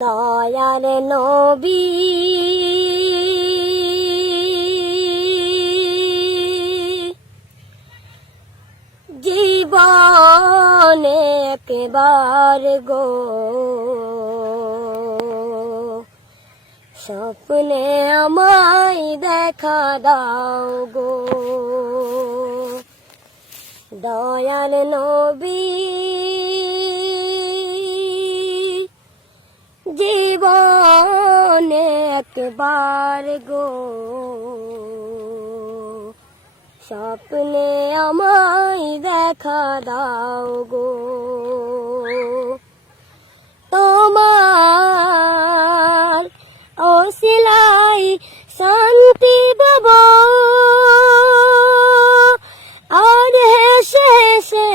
দয়ার নবী জীবনে একবার গো স্বপ্নে আমায় দেখা দাও গো দয়াল নবী জীবনে একবার গো স্বপ্নে আমায় দেখা দাও গো তোমার ওসিলাই শান্তি পাবো আর হেসে হেসে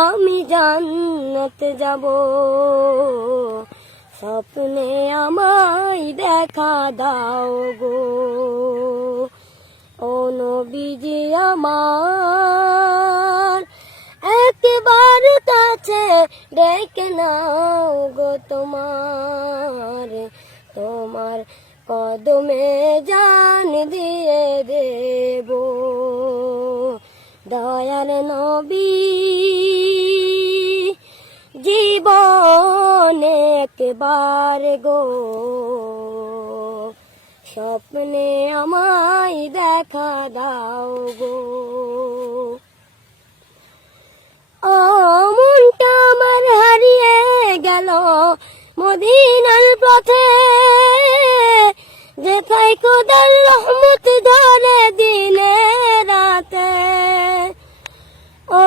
আমি জান্নাত যাব স্বপ্নে আমায় দেখা দাও গো ও নবীজি আমার একবার কাছে ডেকে নাও গো তোমার কদমে জান দিয়ে দেব দয়াল নবী জীবনে একবার গো স্বপ্নে আমায় দেখা দাও গো ও মনটা আমার হারিয়ে গেল মদিনার পথে যেথায় খোদার রহমত ধরে দিনে রাতে ও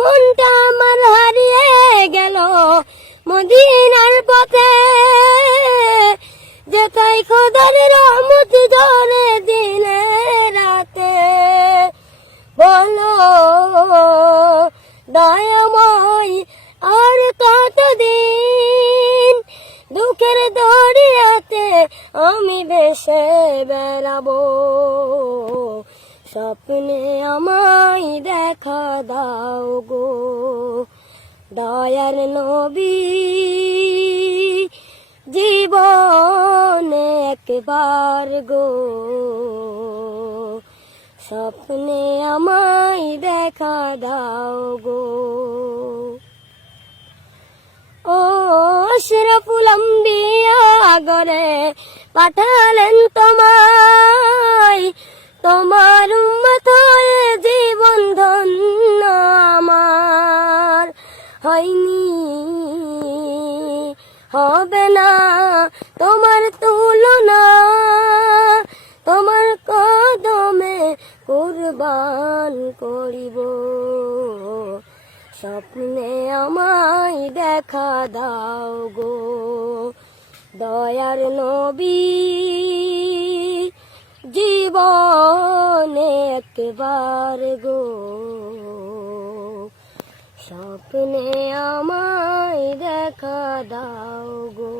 মনটা আমার হারিয়ে গেল মদিনার পথে যেথায় খোদার রহমত ধরে দিনে রাতে বলো দয়াময় আর কতদিন দুঃখের দরিয়াতে আমি ভেসে বেড়াবো স্বপ্নে আমায় দেখা দাও গো দয়ার নবী জীবনে একবার গো স্বপ্নে আমায় দেখা দাও গো ও আশরাফুল আম্বিয়া গরে পাঠালেন তোমায় তোমার উম্মত হয়ে জীবন ধন্য আমার হয়নি হবে না তোমার তুলনা তোমার কদমে কুরবান করিব স্বপ্নে আমায় দেখা দাও গো দয়ার নবী জীবনে একবার গো স্বপ্নে আমায় দেখা দাও গো।